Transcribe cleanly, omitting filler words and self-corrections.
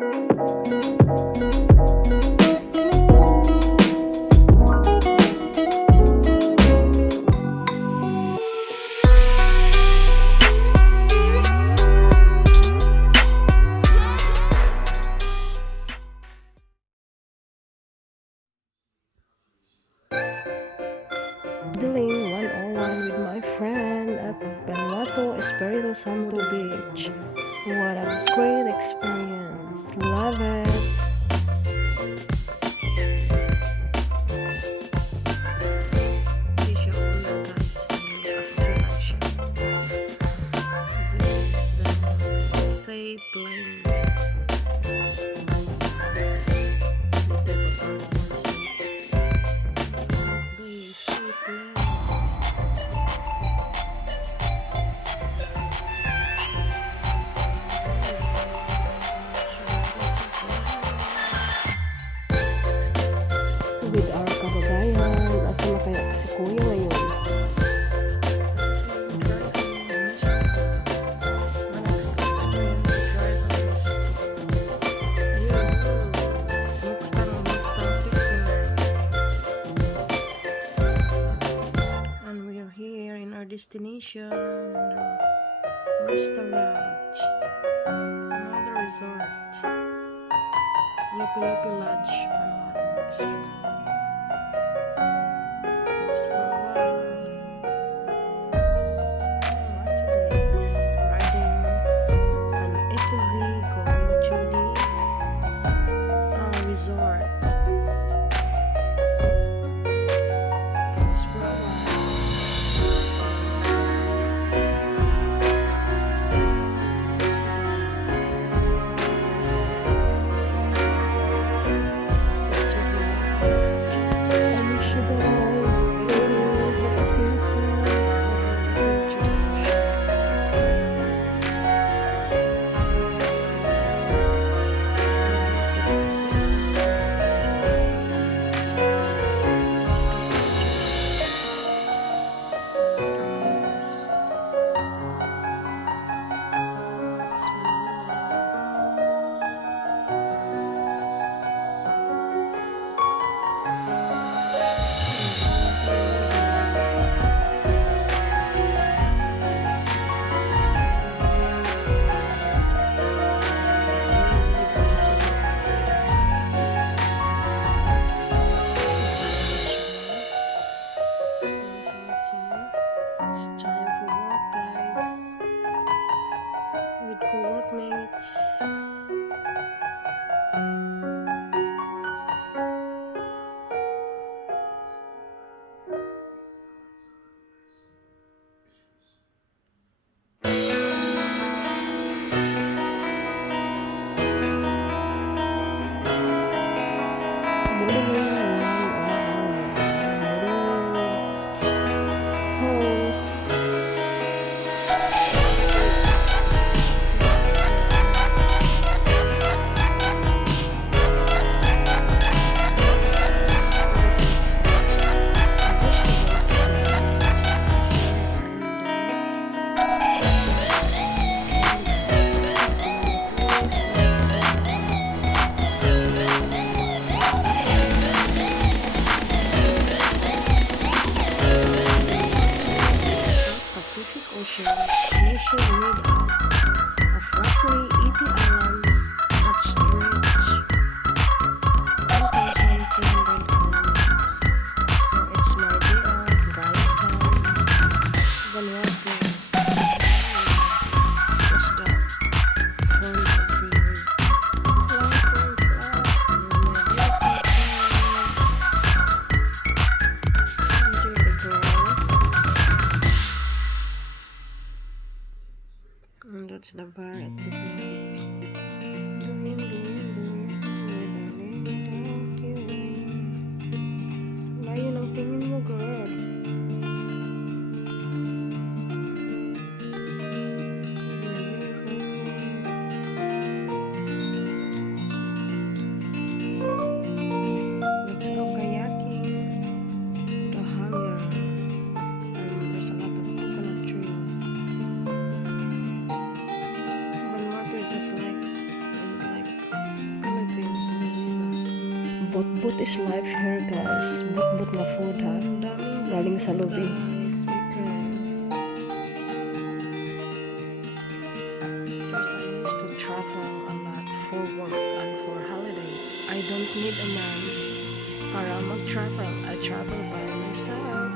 Dealing 101 with my friend at Vanuatu Espiritu Santo Beach. What a great experience. Love it. Siya una guys after action. This is the safe lane. With our kababayan, asa na kaya si kuya ngayon? And we are here in our destination, in the restaurant, another resort, Lupi Lodge, Vanuatu. But is life here guys. But na food ha. Galing sa lobby. Because I used to travel a lot for work and for holiday. I don't need a man para mag-travel. I travel by myself.